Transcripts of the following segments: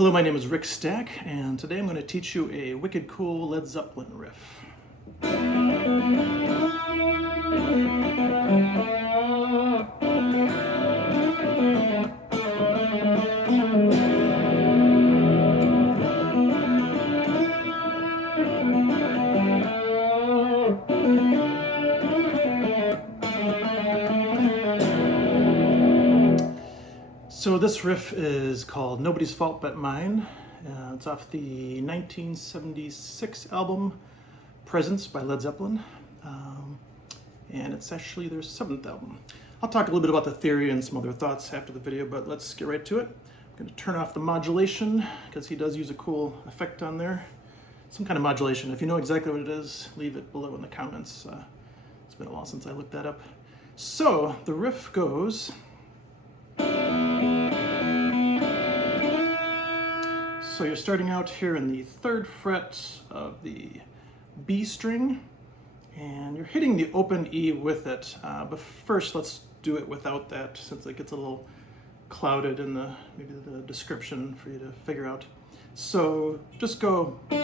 Hello, my name is Rick Stack, and today I'm going to teach you a wicked cool Led Zeppelin riff. So this riff is called Nobody's Fault But Mine. It's off the 1976 album Presence by Led Zeppelin, and it's actually their 7th album. I'll talk a little bit about the theory and some other thoughts after the video, but let's get right to it. I'm going to turn off the modulation because he does use a cool effect on there. Some kind of modulation. If you know exactly what it is, leave it below in the comments. It's been a while since I looked that up. So the riff goes... So you're starting out here in the 3rd fret of the B string, and you're hitting the open E with it. But first, let's do it without that, since it gets a little clouded in maybe the description for you to figure out. So just go. So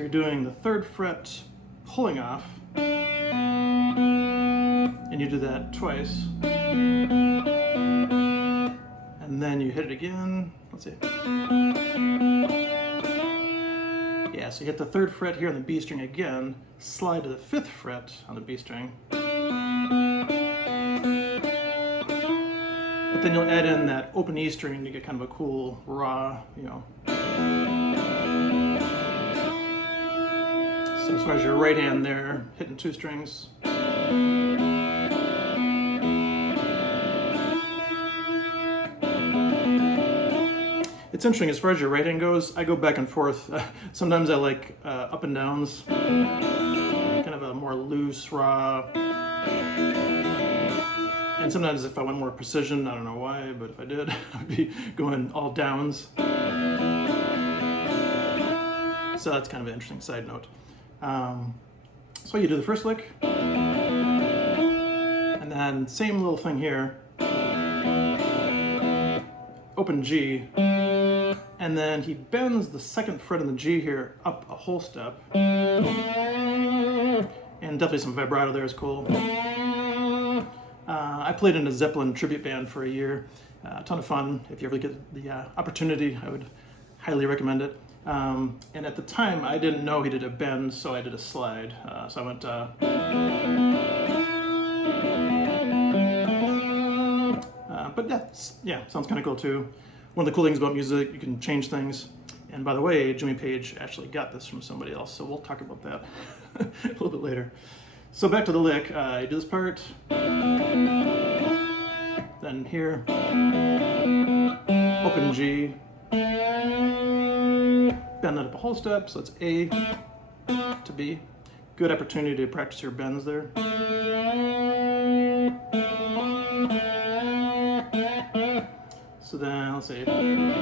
you're doing the 3rd fret pulling off, and you do that twice. And then you hit it again. Let's see. Yeah, so you hit the 3rd fret here on the B string again, slide to the 5th fret on the B string. But then you'll add in that open E string to get kind of a cool, raw, So as far as your right hand there, hitting 2 strings. It's interesting, as far as your right hand goes, I go back and forth. Sometimes I like up and downs, kind of a more loose, raw. And sometimes if I want more precision, I don't know why, but if I did, I'd be going all downs. So that's kind of an interesting side note. So you do the first lick, and then same little thing here, open G, and then he bends the 2nd fret in the G here up a whole step, and definitely some vibrato there is cool. I played in a Zeppelin tribute band for a year, a ton of fun. If you ever get the opportunity, I would highly recommend it. And at the time, I didn't know he did a bend, so I did a slide. So I went, but sounds kind of cool too. One of the cool things about music, you can change things. And by the way, Jimmy Page actually got this from somebody else, so we'll talk about that a little bit later. So back to the lick, you do this part, then here, open G, bend that up a whole step, so it's A to B. Good opportunity to practice your bends there. So then, let's see. Then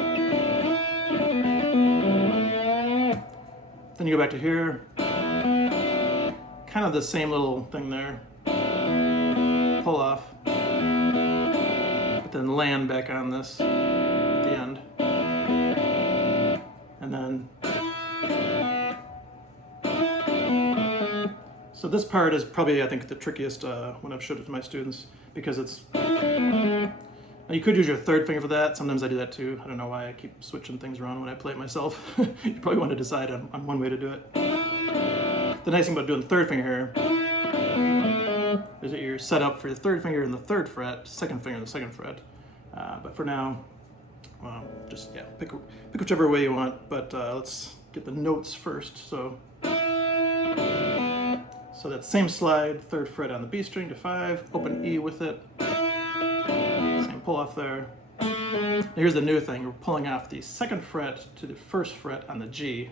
you go back to here. Kind of the same little thing there. Pull off. But then land back on this at the end. And then. So this part is probably, I think, the trickiest when I've showed it to my students, because it's. Now you could use your 3rd finger for that. Sometimes I do that too. I don't know why I keep switching things around when I play it myself. You probably want to decide on one way to do it. The nice thing about doing the 3rd finger here is that you're set up for your 3rd finger in the 3rd fret, 2nd finger in the 2nd fret. But for now, pick whichever way you want. But let's get the notes first. So that same slide, 3rd fret on the B string to 5, open E with it. Pull off there. Now here's the new thing. We're pulling off the 2nd fret to the 1st fret on the G.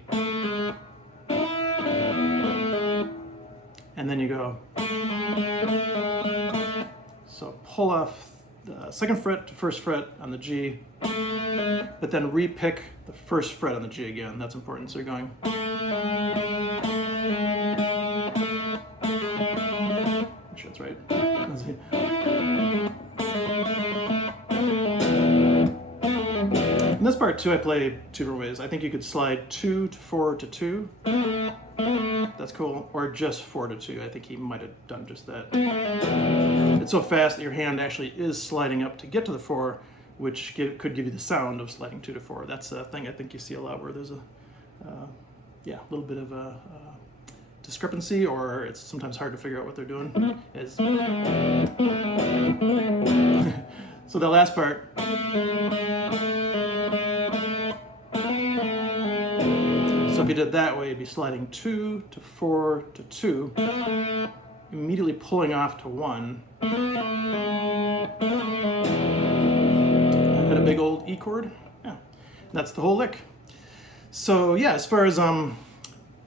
And then you go. So pull off the 2nd fret to 1st fret on the G, but then re-pick the 1st fret on the G again. That's important. So you're going. Make sure that's right. Let's see. this part too, I play two different ways. I think you could slide 2 to 4 to 2. That's cool. Or just 4 to 2. I think he might have done just that. It's so fast that your hand actually is sliding up to get to the 4, which could give you the sound of sliding 2 to 4. That's a thing I think you see a lot where there's a little bit of a discrepancy, or it's sometimes hard to figure out what they're doing. So the last part. So if you did it that way, you'd be sliding 2 to 4 to 2, immediately pulling off to 1, and hit a big old E chord. Yeah, that's the whole lick. So yeah, as far as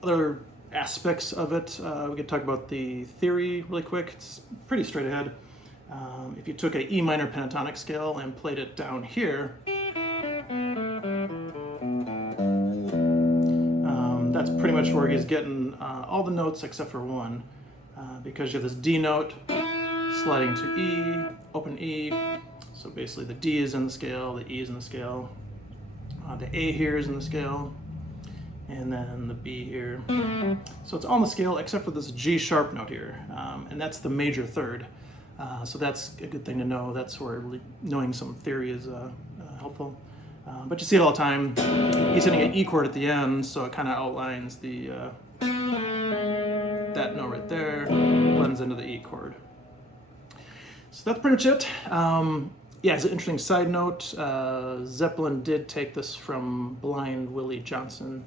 other aspects of it, we could talk about the theory really quick. It's pretty straight ahead. If you took an E minor pentatonic scale and played it down here, that's pretty much where he's getting all the notes except for one, because you have this D note sliding to E, open E. So basically the D is in the scale, the E is in the scale, the A here is in the scale, and then the B here. So it's all in the scale except for this G sharp note here, and that's the major third. So that's a good thing to know. That's where knowing some theory is helpful. But you see it all the time. He's hitting an E chord at the end, so it kind of outlines the that note right there, blends into the E chord. So that's pretty much it. Yeah, as an interesting side note, Zeppelin did take this from Blind Willie Johnson,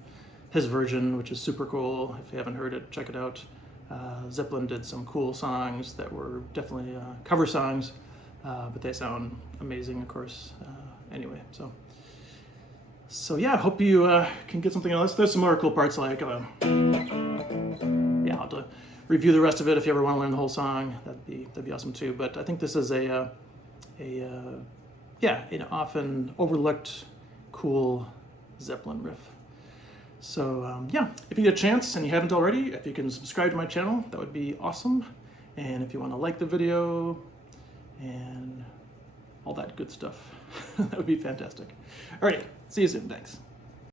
his version, which is super cool. If you haven't heard it, check it out. Zeppelin did some cool songs that were definitely cover songs, but they sound amazing, of course. Anyway, so yeah, I hope you can get something else. There's some more cool parts like, yeah, I'll have to review the rest of it if you ever want to learn the whole song. That'd be awesome too. But I think this is an often overlooked, cool Zeppelin riff. So yeah, if you get a chance and you haven't already, if you can subscribe to my channel, that would be awesome. And if you want to like the video and all that good stuff, that would be fantastic. All right, see you soon. Thanks.